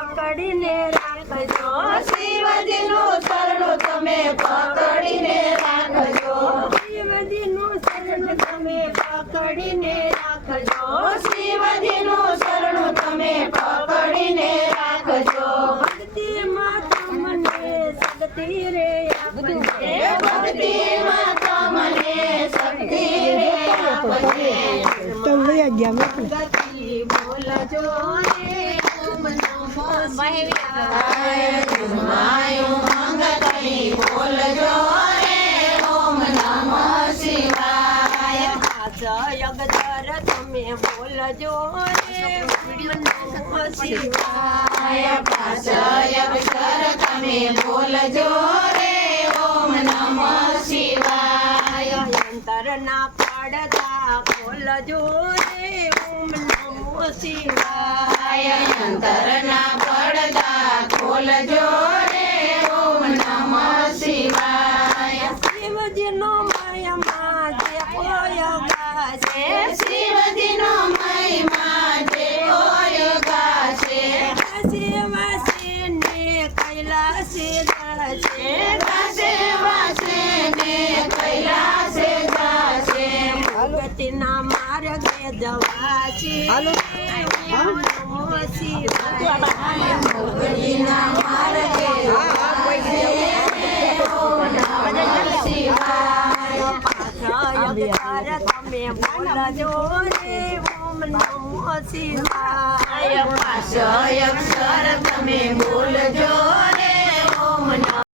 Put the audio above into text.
પકડીને રાખજો શિવજીનું શરણું તમે પકડીને રાખજો શિવજીનું શરણું તમે પકડીને રાખજો શિવજીનું શરણું તમે પકડીને રાખજો ભક્તિમાં તમને શક્તિ રે આપજે ભક્તિમાં તમને શક્તિ રે આપજે તો લઈ ગયા બોલજો તમે બોલજો તમે બોલજો રે ઓમ નમઃ શિવાય અંતરના પડદા ખોલજો રે ઓમ નમઃ શિવાય અંતરના પડદા ખોલજો રે ઓમ નમઃ શિવાય શિવજીનો મહિમા જે કોઈ ગાશે શિવજીનો મહિમા જે કોઈ ગાશે વાસે કૈલાસે જાશે ગાશે વાસે ને કૈલાસે જાશે ભગતિના માર્ગે જવાશે ભગતિના માર્ગે તમે બોલજો રે ઓમ નમઃ શિવાય 5 અક્ષર તમે બોલજો રે ઓમ નમઃ